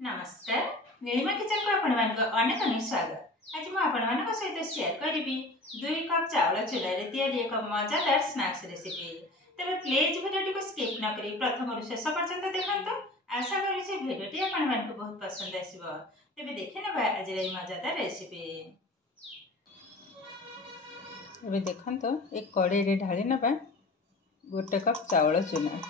नमस्कार नीलिमा किचन को आपण अनेक अनेक स्वागत। आज मुझे सहित शेयर करी 2 कप चावल चूल्हे तैयारी एक मजादार स्नैक्स रेसिपी। तेज प्लीज भिडियो को स्किप न करी प्रथम शेष पर्यंत देखते। आशा करुँचे भिडियोटी आपको बहुत पसंद आसो। तेज देखी ना आज मजादार रेसिपी। अबे देखन तो एक कड़े रे ढाली नबा गोटे कप चावल चूना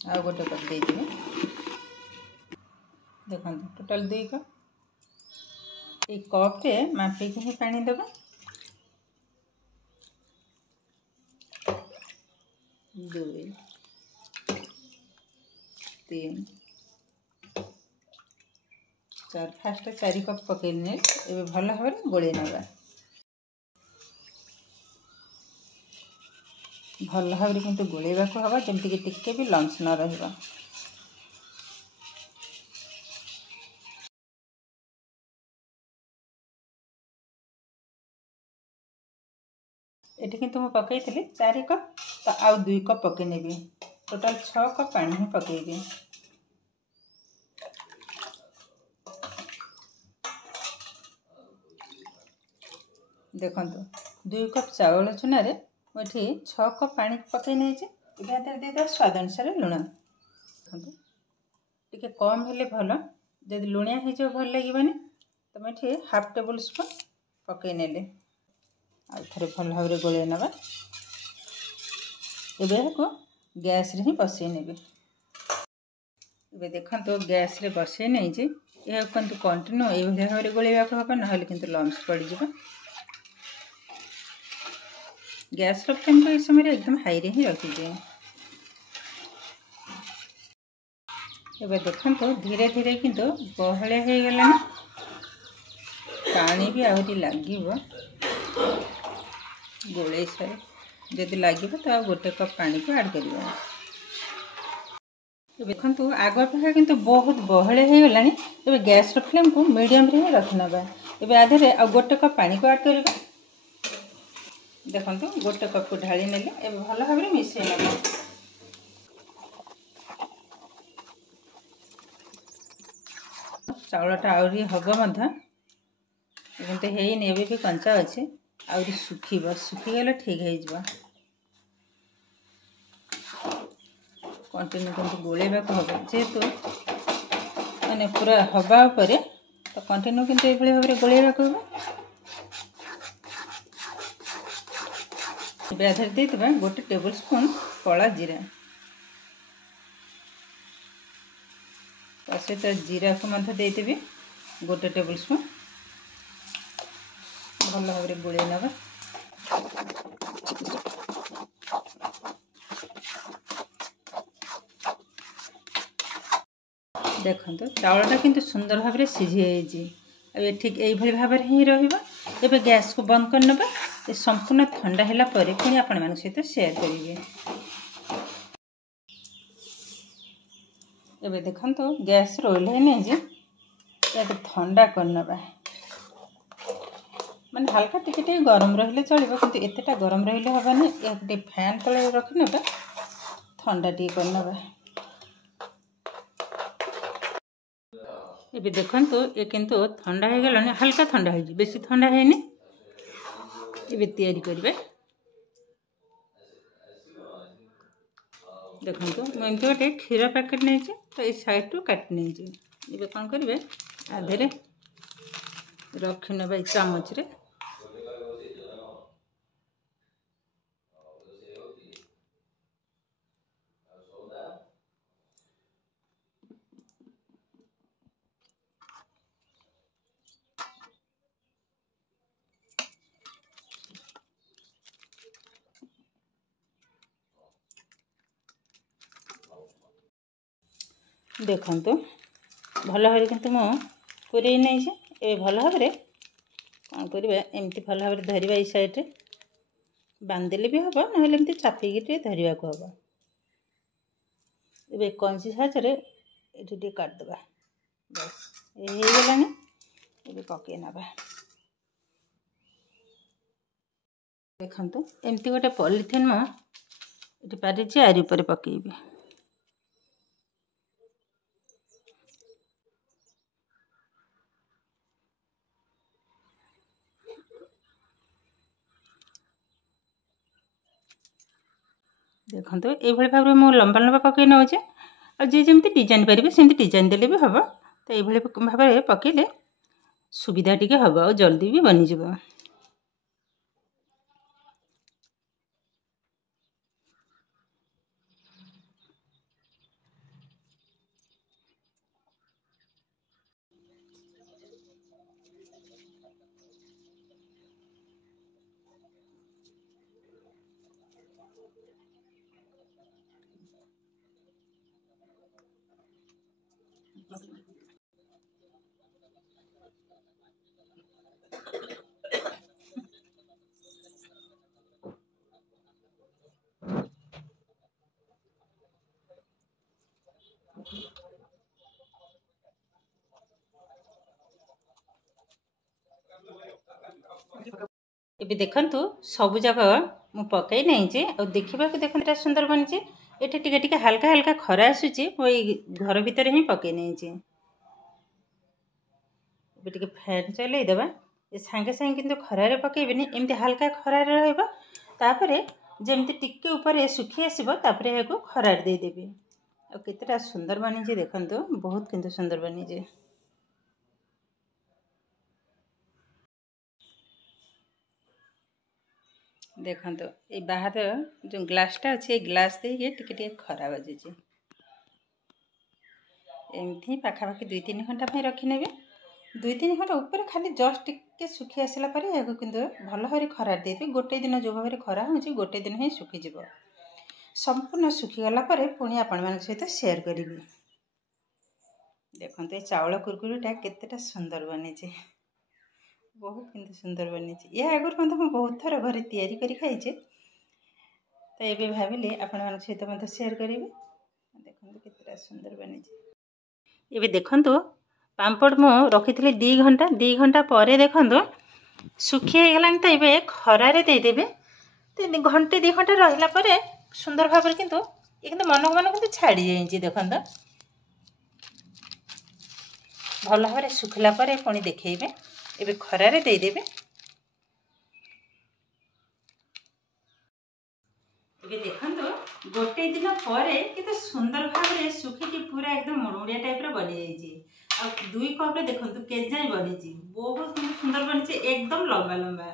आ गोटे कप दे दिबे। देखन टोटल 2 कप एक कप रे मापी के पानी देबा। 2 3 4 फास्ट 4 कप पकेने एबे भल भाव गोले नबा। भल भाव किंतु गोलेबा को हवा जमती कि टिके भी लम्स न रहिबा। एटी किंतु मैं पकई 4 कप तो आउ 2 कप पके नेबी। टोटल 6 कप पानी ही पकेबी। देखंतु 2 कप चावल चूना रे मुठी 6 कप पानी पकई नै जे। इबे आदर दे दा स्वाद अनुसार लुण। देखंतु टिके कम हेले भलो, जदि लुणिया हे जो भल लागिबनी तो मुठी हाफ टेबल स्पून पकई नेले आ थरे भल भाव रे गोले नबा। एबे को गैस रे ही बसई नेबे। एबे देखंतु गैस रे बसई नै जे ए कंतु कंटिन्यू ए भले भाव रे गोलेबा को हबा, न हले किंतु लम्स पड़ जिबा। गैस रो फ्लेम को इस समय एकदम हाई रे ही रखी दे। एबे देखंतु धीरे धीरे किंतु बहले हे गला, पानी भी आउरी लागिबो गोले सारे। जदि लागिबो तो गोटे कप पानी को ऐड करिबो। एबे देखंतु आगो अपेक्षा किंतु बहुत बहले हे गलानी। एबे गैस रो फ्लेम को मीडियम रे ही रखनबा। एबे आधे आ गोटे कप पानी को ऐड करिबा। देखंतु गोटे कप को ढाली नेले एबे भल भाव रे मिसै नबा। चावलटा आउरी हबो मधा किंतु हेई ने भी कंचा अछि। आउरी सुखीबो, सुखी गेले ठीक हे जिवो। कंटिन्यू किंतु गोलेबा को हबो जेतु माने पूरा हबा ऊपर तो कंटिन्यू किंतु ए भली भाव रे गोलेबा को हबो। एबे आधर दे दिबा गोटे टेबल स्पून कला जीरा। तासे त जीरा को मध दे देबी गोटे टेबल स्पून। भल भाव रे गोले नबा। देखंतु चावलटा किंतु सुंदर भाव रे सिझी आइजी। अब ठीक एई भली भाव रे ही रहिबा। एबे गैस को बंद कर नबा। ए संपूर्ण ठंडा हैला परे पुनी आपण मान सहित शेयर करिवे। एबे देखंतु गैस रोल है नै जे एटा ठंडा कर नबा। माने हल्का टिके गरम रहिले चलिबो किंतु एतेटा गरम रहिले हबानी। एक फैन तले रख नबा, ठंडा टी कर नबा। एबे देखंतु ए किंतु ठंडा हे गलानी, हल्का ठंडा हे जी, बेसी ठंडा हेनी। एबे तैयारी करिवे। देखंतु मैं एमती गोटे क्षीर पैकेट नहीं जे तो ये साइड टू काट नहीं जे। एबे कोन करिवे आधेरे रखि नबा चामच रे। देखंतु भल भाव किंतु मो पूरे नहीं जे। ए भल भाव रे कोन करिवे एमती भल भाव रे धरिबा। ई साइड रे बांधिले भी हबो, न हले एमती चापी के धरिबा को हबो। एबे कंची साइज रे एठी टे काट दबा। बस ए हे गलानी। एबे पके नबा। देखंतु एमती गोटे पॉलिथिन मो एठी पारिछि आरी ऊपर पकेइबे। देखो ये भाव में मुझे लंबा लंबा पकई नौचे और जी जमी डिजाइन पारे सेमती डिजाइन देले भी हम। तो ये भाव में पकईले सुविधा टी हम और जल्दी भी बनीज। ये देखु सबूक मु पकई नहीं और देखा देखते सुंदर बनी। ये टे हल्का हल्का खरा आसूची घर भितर ही पकई नहीं। टे फैन चलईदेवा ये सांगे सांगे किंतु खरारे पकईबेनी एमती हल्का खरारे रही जमती टिके ऊपर सुखी आसो या खरार देदेवी। और केतेटा सुंदर बनी देखु बहुत किंतु सुंदर बनी। देखो ये बाहर जो ग्लासटा अच्छे ग्लास दे टिके खरा बाजुची एमती पाखापाखि 2-3 घंटा रखने 2-3 घंटा ऊपर खाली जस्ट टिके सुखी आसला किंतु भल भाव खरार देते गोटे दिन जो भाव में खरा हो गोटे दिन ही सुखीज संपूर्ण सुखीगला पुणी आपण मान सहित शेयर करी। देखो ये चाउल कुरकुरीटा केतेटा सुंदर बनी बहुत किंतु सुंदर बनी। यह आगुरी मुझे बहुत थर घरे तैयारी करी खाइचे तो ये भाविले आपण मान सहित मत शेयर करी। देखो केतेटा सुंदर बनी। ये देखो पांपड़ मु रखी 2 घंटा पर देखो सुखी गलानी। तो ये खरारे देदेवे तो घंटे 2 घंटा रहा सुंदर भाव किंतु ये मन मन कि छाड़ी जाइए। देखो भल भाव सुखला पुणी देखेबे ये खरारे देदेवे। ये देखो गोटे दिन पर कितने सुंदर भाव सुखी पूरा एकदम मुड़मुड़िया टाइप बनी जाइए। 2 कप देखो केजाए बनी बहुत सुंदर बनी एकदम लंबा लंबा।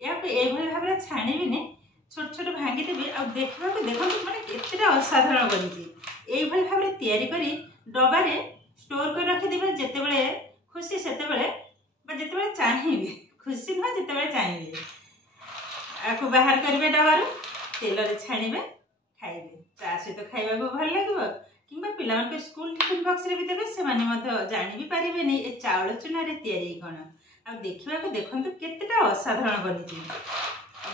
या भाव छाणीबी छोट छोट भांगीदेवी आ देखा देखो मैंने केतेटा असाधारण बनी। ये भाव में तैयारी करी डबारे स्टोर कर रखिदेवे जितेबले खुशी से जिते चाहिए खुशी नुह जिते चाहिए आपको बाहर करेंगे डबारू तेल छाणीबे खाइबे चा सहित खाइबा भल लगे कि पिला स्कूल टिफिन बक्स रे भी देवे से जानी भी पारे ये चाउल चूना तैयारी कौन आ देखा देखो केतेटा असाधारण बनी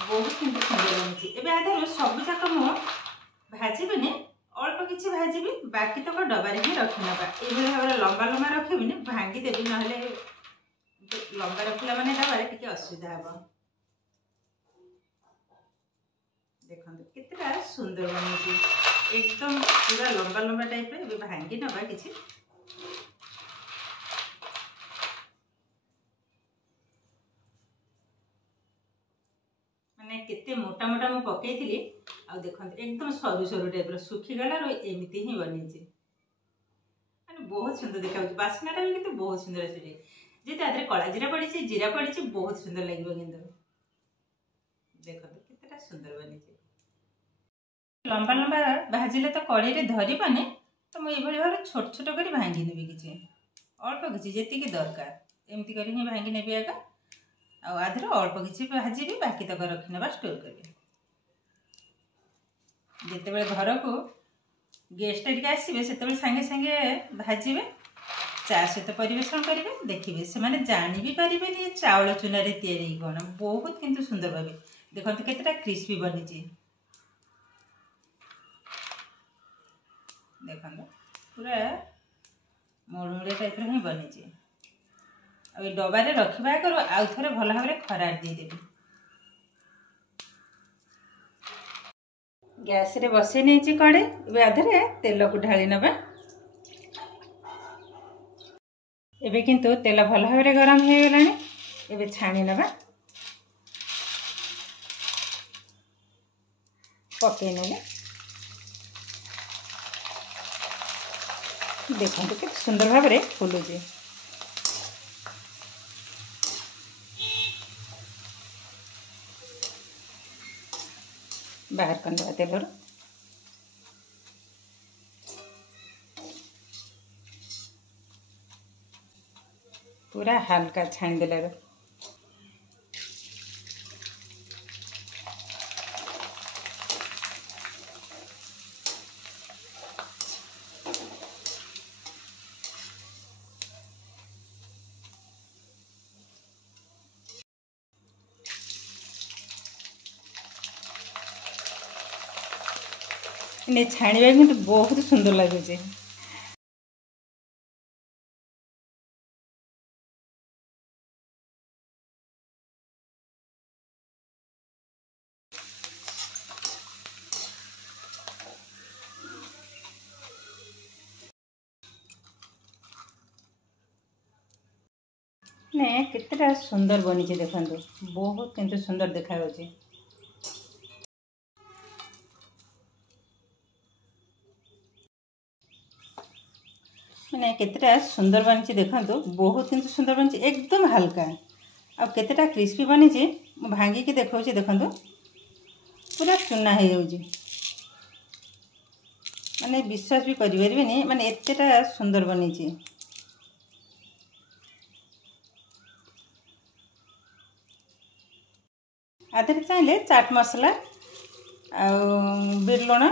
बहुत किंतु सुंदर बनी। एबे आधार सबुजाक मु भाजबेनी अल्प किसी भाजबी बाकी तक डबारे ही रखी नवा ये भाव में लंबा लंबा रखी भांगीदेवी ना लंबा रखला माने डबारे टिके असुविधा हे। देखो कितना सुंदर बनी एकदम पूरा लंबा लंबा टाइप रे भांगी नवा किसी माने केते मोटा मोटा मु पकई थी आ देखो एकदम सरू सरू टाइप सुखी गला एमती ही बनी माने बहुत सुंदर देखा बास्नाटा भी बहुत सुंदर आसे जी कला जीरा पड़ी जीरा पड़ी बहुत सुंदर लगे किंतु देखो कितना सुंदर बनी। लंबा लंबा भाजिले तो कड़े धरी पाने तो मुझे भाव छोट छोट कर भांगी नेबी किसी अल्प किसी जी दरकार एमती कर भांगी नेबी आगा आधर अल्प किसी भाजी बाकी तक रखी स्टोर करें जिते घर को गेस्ट टे आसवे से सांगे सांगे भाजबे चा सहित परिवेशन करेंगे देखिए से मैंने जानी भी पारे चाउल चूना तैयारी कौन बहुत किंतु सुंदर भाव देखो केतेटा क्रिस्पी बनी देखो पूरा मुड़मुड़िया टाइप ही बनी आ डबारे रखा करूँ आउ थे भल भाव में खरार देदेवी। गैस रे बसई नहीं कड़े आधे तेल को ढाली नवा एबे किंतु तेल भल भाव में गरम हो गलानी एबे छाणी नवा पकई नेले देखो केते सुंदर भाव में फुलुची। बाहर कर तेल पूरा हल्का छाणीदेल। छाणीबा कि बहुत सुंदर लगुच। ने कितना सुंदर बनी देखो बहुत किंतु सुंदर देखा मैंने केतेटा सुंदर बनी देखो बहुत किंतु सुंदर बनी एकदम हल्का आ केतेटा क्रिस्पी बनी भांगिकी देखा देखो पूरा चूना हो माने विश्वास भी करें माने एतेटा सुंदर बनी। आधे चाहिए चाट मसला बिट लुण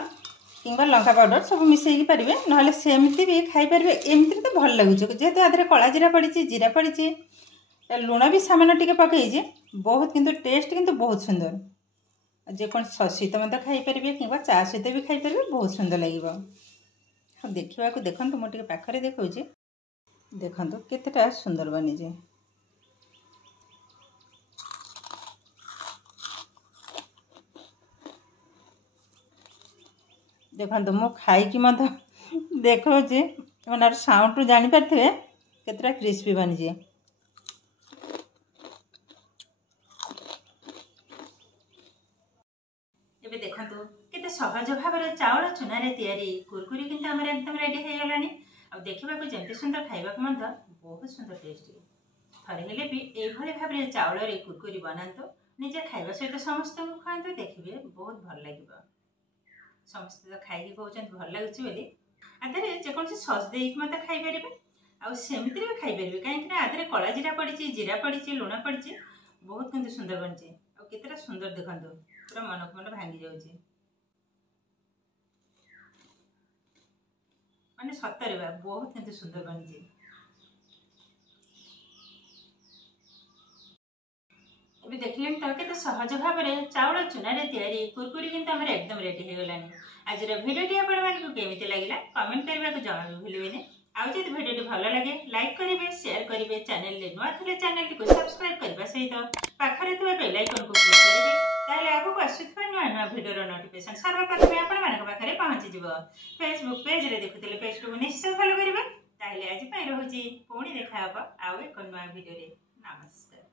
कि लंका पाउडर सब मिसेक पारे ना सेमती भी खाईपर एमती तो भल लगुच जेहेतु आधे कला जीरा पड़ी जीरा पड़ी लुण भी सामान्य टिके पकई बहुत किंतु टेस्ट किंतु बहुत सुंदर जेको सहित मत खाईपर कि चा सहित भी खाईपर बहुत सुंदर लगे देखा देखो मुझे पाखे देखा देखो केतेटा सुंदर बनी देखो मु खाई मत देखा मैंने साउंड रू जानी पारे केतेटा क्रिस्पी बनी। एबे देखंतु केते सहज भाव में चावल चूना रे तैयारी कुरकुरी किंतु हमर एकदम रेडी हो गलानी। आ देखिबा को जेंति सुंदर खाइबा को मंद बहुत सुंदर टेस्टी। थरे हेले भी ए भले भाव में चावल रे कुरकुरी बनांतो निजे खाइबा सहित समस्त को खांतो देखिबे बहुत भल लागिबो। समस्त तो खाइके कहउछन भल लागुची बोली आदरे जे कोन से सस देई मते खाइ परिबे आ सेमिति भी खाइ परिबे काहे कि आदरे कला जीरा पड़ी लुण पड़ी बहुत किंतु सुंदर बनची आ केतेटा सुंदर देखंतो पूरा मन को मन भांगी जाउची माने सतरे बा बहुत किंतु सुंदर बनची। एबे देखिले तो केते सहज भाव में चावल चूना रे तैयारी कुरकुरी किंतु हमर एकदम रेडी हो गलानी। आज भिडियोटी आपण मानकु केमिति लागिला कमेंट करबा को जमा भी भूलिबेनी। आ जदि भिडियोटी भल लगे लाइक करिवे शेयर करिवे चैनल ले नुआ थले चैनल को सब्सक्राइब करबा सहित पाखरे थवा बेल आइकन को क्लिक करिवे ताले आगो आसुथबा नुआ भिडियो नोटिफिकेशन सर्वप्रथम आपण मानक पाखरे पहुंची जिवो। फेसबुक पेज रे देखुतले पेज को निश्चय फॉलो करिवे ताले आज पई रहूची पुणी देखा हबो आउ एक नुआ भिडियो रे। नमस्कार।